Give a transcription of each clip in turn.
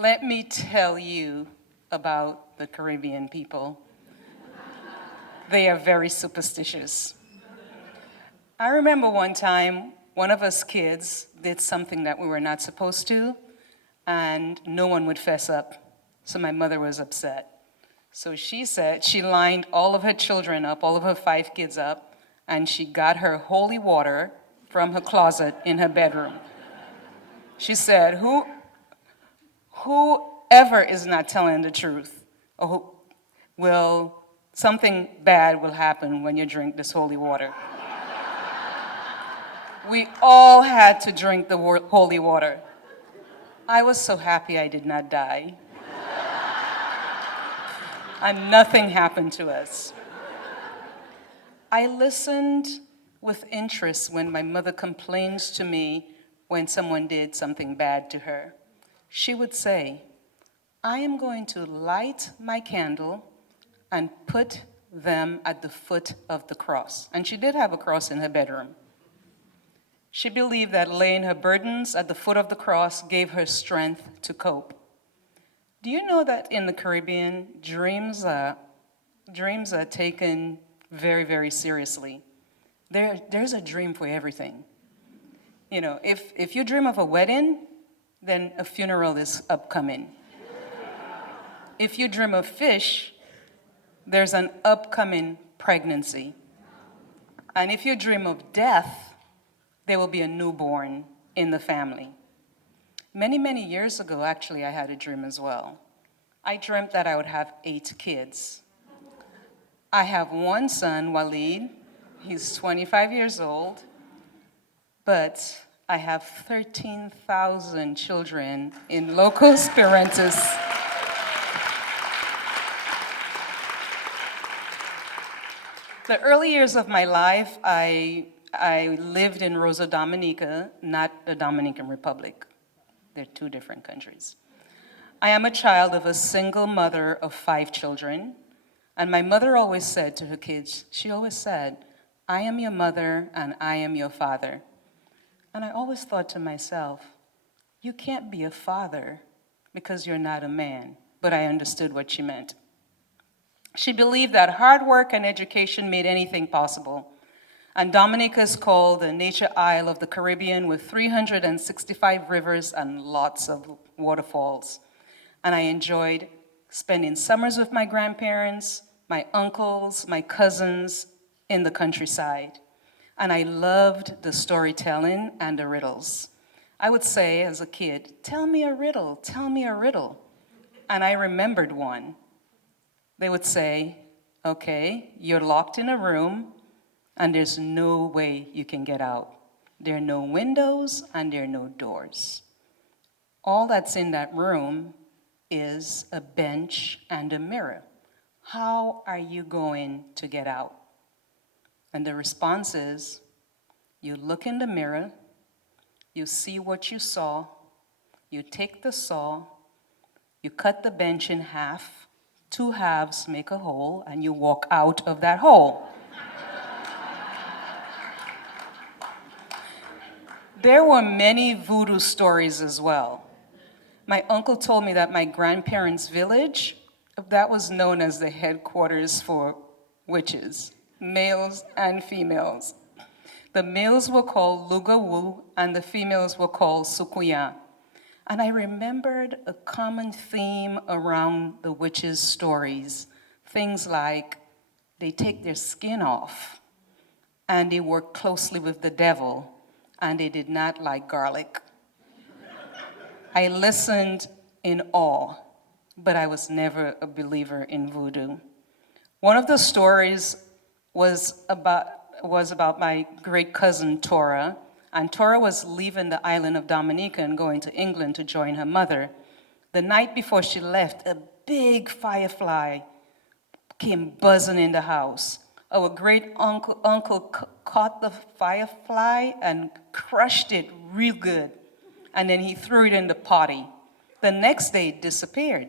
Let me tell you about the Caribbean people. They are very superstitious. I remember one time, one of us kids did something that we were not supposed to, and no one would fess up. So my mother was upset. So she said she lined all of her children up, all of her 5 kids up, and she got her holy water from her closet in her bedroom. She said, whoever is not telling the truth, something bad will happen when you drink this holy water. We all had to drink the holy water. I was so happy I did not die. And nothing happened to us. I listened with interest when my mother complains to me when someone did something bad to her. She would say, I am going to light my candle and put them at the foot of the cross. And she did have a cross in her bedroom. She believed that laying her burdens at the foot of the cross gave her strength to cope. Do you know that in the Caribbean, dreams are taken very, very seriously? There's a dream for everything. You know, if you dream of a wedding, then a funeral is upcoming. If you dream of fish, there's an upcoming pregnancy. And if you dream of death, there will be a newborn in the family. Many, many years ago, actually, I had a dream as well. I dreamt that I would have 8 kids. I have one son, Waleed. He's 25 years old. But I have 13,000 children in locus parentis. The early years of my life, I lived in Rosa Dominica, not the Dominican Republic. They're 2 different countries. I am a child of a single mother of 5 children, and my mother always said to her kids, she always said, I am your mother and I am your father. And I always thought to myself, you can't be a father because you're not a man, but I understood what she meant. She believed that hard work and education made anything possible. And Dominica is called the nature isle of the Caribbean with 365 rivers and lots of waterfalls. And I enjoyed spending summers with my grandparents, my uncles, my cousins in the countryside. And I loved the storytelling and the riddles. I would say as a kid, tell me a riddle, tell me a riddle. And I remembered one. They would say, okay, you're locked in a room, and there's no way you can get out. There are no windows and there are no doors. All that's in that room is a bench and a mirror. How are you going to get out? And the response is, you look in the mirror, you see what you saw, you take the saw, you cut the bench in half, 2 halves make a hole, and you walk out of that hole. There were many voodoo stories as well. My uncle told me that my grandparents' village, that was known as the headquarters for witches, males and females. The males were called Lugawu and the females were called Sukuya. And I remembered a common theme around the witches' stories. Things like they take their skin off and they work closely with the devil, and they did not like garlic. I listened in awe, but I was never a believer in voodoo. One of the stories was about my great cousin Tora, and Tora was leaving the island of Dominica and going to England to join her mother. The night before she left, a big firefly came buzzing in the house. Our great uncle caught the firefly and crushed it real good. And then he threw it in the potty. The next day it disappeared.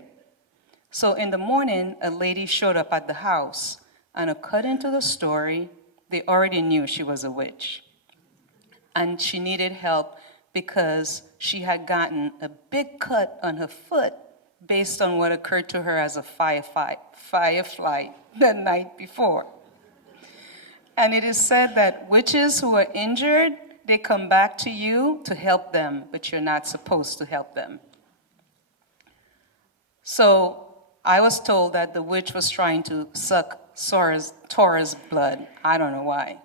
So in the morning, a lady showed up at the house. And according to the story, they already knew she was a witch. And she needed help because she had gotten a big cut on her foot based on what occurred to her as a firefly the night before. And it is said that witches who are injured, they come back to you to help them, but you're not supposed to help them. So I was told that the witch was trying to suck Tora's blood. I don't know why.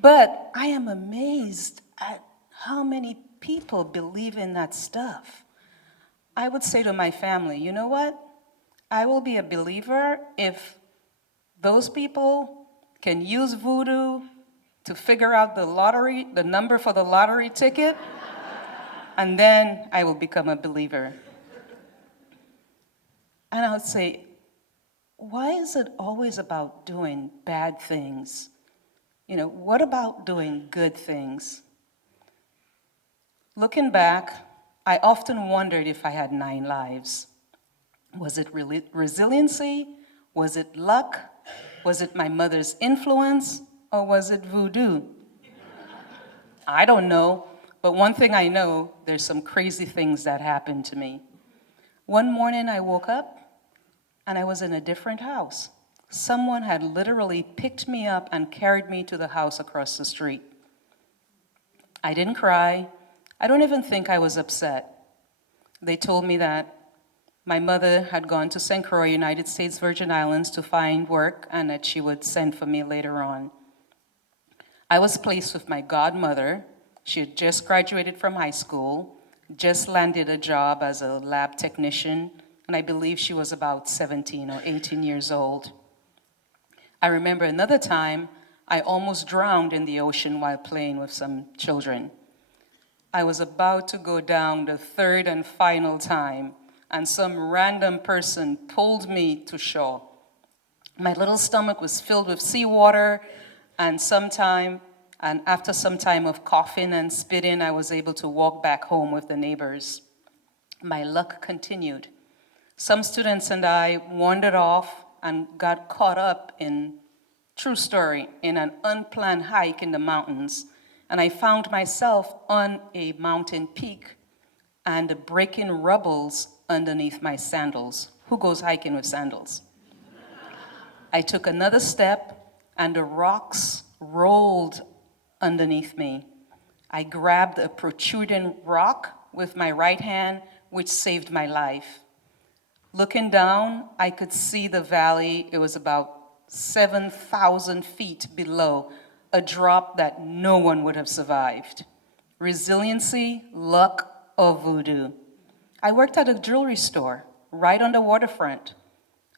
But I am amazed at how many people believe in that stuff. I would say to my family, you know what? I will be a believer if those people can use voodoo to figure out the number for the lottery ticket, and then I will become a believer. And I would say, why is it always about doing bad things? What about doing good things? Looking back, I often wondered if I had 9 lives. Was it resiliency? Was it luck? Was it my mother's influence? Or was it voodoo? I don't know, but one thing I know, there's some crazy things that happened to me. One morning I woke up and I was in a different house. Someone had literally picked me up and carried me to the house across the street. I didn't cry. I don't even think I was upset. They told me that my mother had gone to St. Croix, United States Virgin Islands to find work and that she would send for me later on. I was placed with my godmother. She had just graduated from high school, just landed a job as a lab technician, and I believe she was about 17 or 18 years old. I remember another time I almost drowned in the ocean while playing with some children. I was about to go down the third and final time, and some random person pulled me to shore. My little stomach was filled with seawater, and after some time of coughing and spitting, I was able to walk back home with the neighbors. My luck continued. Some students and I wandered off and got caught up in, true story, in an unplanned hike in the mountains. And I found myself on a mountain peak and breaking rubbles underneath my sandals. Who goes hiking with sandals? I took another step and the rocks rolled underneath me. I grabbed a protruding rock with my right hand, which saved my life. Looking down, I could see the valley. It was about 7,000 feet below, a drop that no one would have survived. Resiliency, luck, or voodoo. I worked at a jewelry store right on the waterfront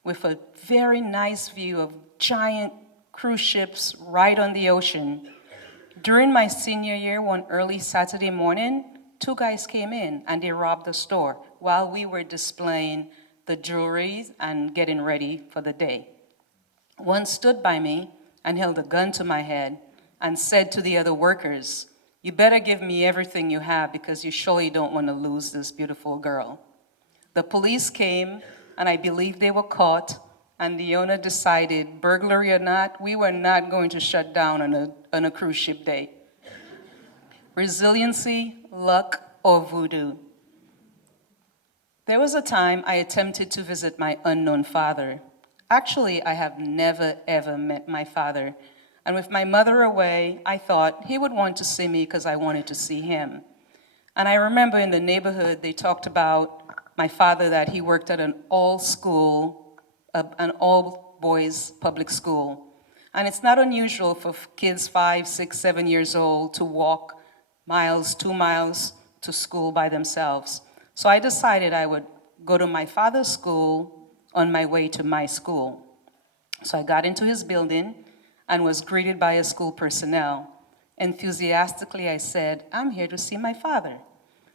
with a very nice view of giant cruise ships right on the ocean. During my senior year, one early Saturday morning, 2 guys came in and they robbed the store while we were displaying the jewelry and getting ready for the day. One stood by me and held a gun to my head and said to the other workers, "You better give me everything you have because you surely don't want to lose this beautiful girl." The police came and I believe they were caught, and the owner decided, burglary or not, we were not going to shut down on a cruise ship day. Resiliency, luck, or voodoo. There was a time I attempted to visit my unknown father. Actually, I have never, ever met my father. And with my mother away, I thought he would want to see me because I wanted to see him. And I remember in the neighborhood, they talked about my father, that he worked at an all-boys public school. And it's not unusual for kids 5, 6, 7 years old to walk 2 miles to school by themselves. So I decided I would go to my father's school on my way to my school. So I got into his building and was greeted by a school personnel. Enthusiastically, I said, "I'm here to see my father."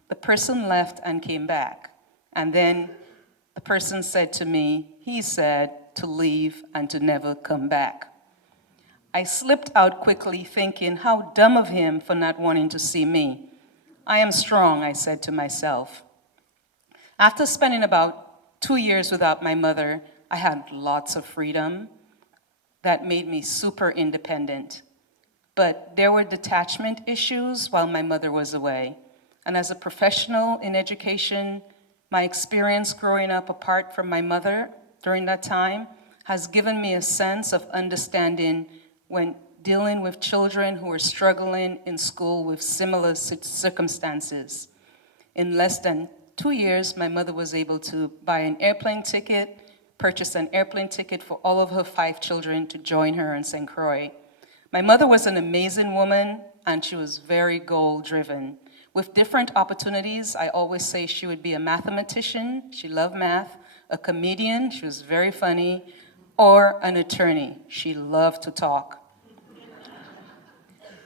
The person left and came back. And then the person said to me, he said to leave and to never come back. I slipped out quickly, thinking, how dumb of him for not wanting to see me. "I am strong," I said to myself. After spending about 2 years without my mother, I had lots of freedom that made me super independent. But there were detachment issues while my mother was away. And as a professional in education, My experience growing up apart from my mother during that time has given me a sense of understanding when dealing with children who are struggling in school with similar circumstances. In less than 2 years, my mother was able to buy an airplane ticket, purchase an airplane ticket for all of her 5 children to join her in St. Croix. My mother was an amazing woman, and she was very goal-driven. With different opportunities, I always say she would be a mathematician, she loved math, a comedian, she was very funny, or an attorney, she loved to talk.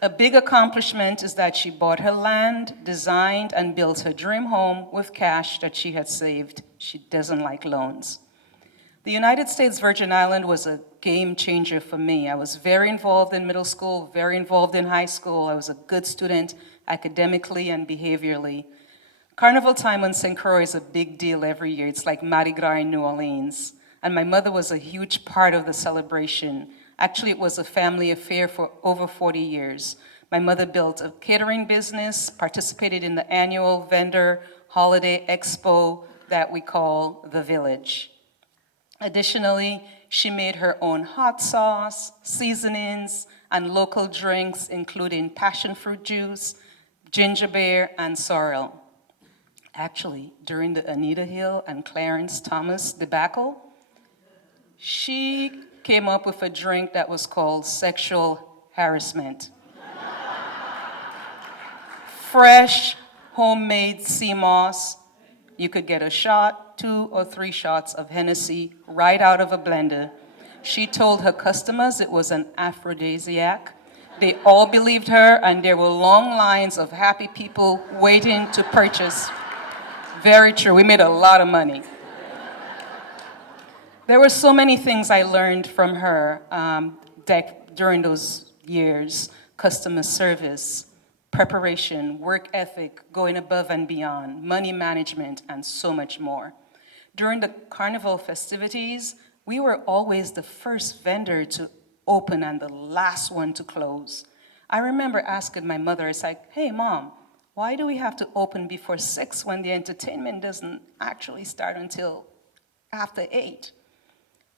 A big accomplishment is that she bought her land, designed and built her dream home with cash that she had saved. She doesn't like loans. The United States Virgin Islands was a game changer for me. I was very involved in middle school, very involved in high school. I was a good student academically and behaviorally. Carnival time on St. Croix is a big deal every year. It's like Mardi Gras in New Orleans. And my mother was a huge part of the celebration. Actually, it was a family affair for over 40 years. My mother built a catering business, participated in the annual vendor holiday expo that we call The Village. Additionally, she made her own hot sauce, seasonings, and local drinks, including passion fruit juice, ginger beer, and sorrel. Actually, during the Anita Hill and Clarence Thomas debacle, she came up with a drink that was called sexual harassment. Fresh, homemade sea moss. You could get a shot, 2 or 3 shots of Hennessy right out of a blender. She told her customers it was an aphrodisiac. They all believed her, and there were long lines of happy people waiting to purchase. Very true, we made a lot of money. There were so many things I learned from her during those years: customer service, preparation, work ethic, going above and beyond, money management, and so much more. During the carnival festivities, we were always the first vendor to open and the last one to close. I remember asking my mother, it's like, hey Mom, why do we have to open before 6 when the entertainment doesn't actually start until after 8?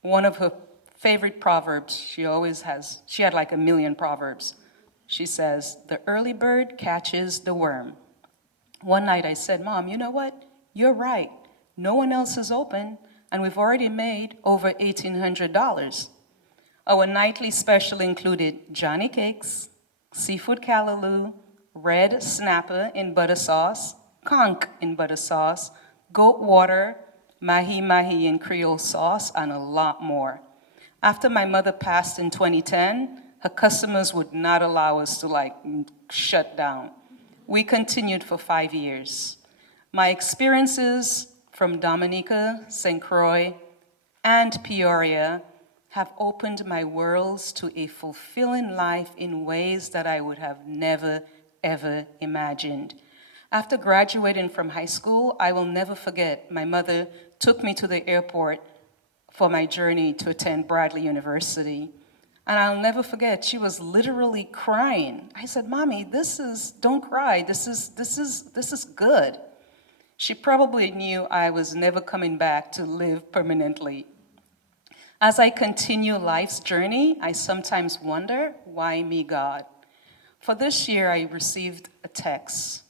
One of her favorite proverbs, she had like a million proverbs. She says, the early bird catches the worm. One night I said, Mom, you know what? You're right. No one else is open, and we've already made over $1,800. Our nightly special included Johnny Cakes, seafood callaloo, red snapper in butter sauce, conch in butter sauce, goat water, mahi-mahi in Creole sauce, and a lot more. After my mother passed in 2010, her customers would not allow us to shut down. We continued for 5 years. My experiences from Dominica, St. Croix, and Peoria have opened my worlds to a fulfilling life in ways that I would have never, ever imagined. After graduating from high school, I will never forget, my mother took me to the airport for my journey to attend Bradley University. And I'll never forget, she was literally crying. I said, Mommy, don't cry, this is good. She probably knew I was never coming back to live permanently. As I continue life's journey, I sometimes wonder, why me, God? For this year, I received a text,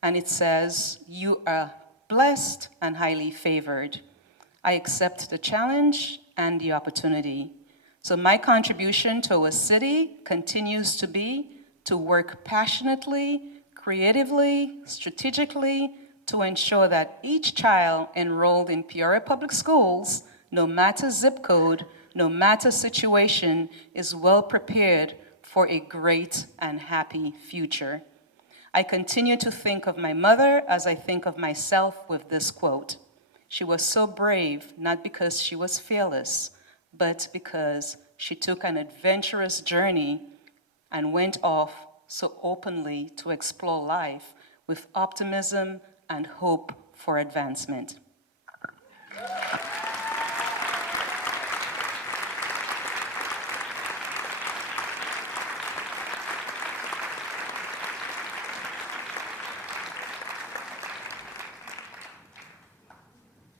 and it says, you are blessed and highly favored. I accept the challenge and the opportunity. So my contribution to our city continues to be to work passionately, creatively, strategically, to ensure that each child enrolled in Peoria Public Schools, no matter zip code, no matter situation, is well prepared for a great and happy future. I continue to think of my mother as I think of myself with this quote. She was so brave, not because she was fearless, but because she took an adventurous journey and went off so openly to explore life with optimism and hope for advancement.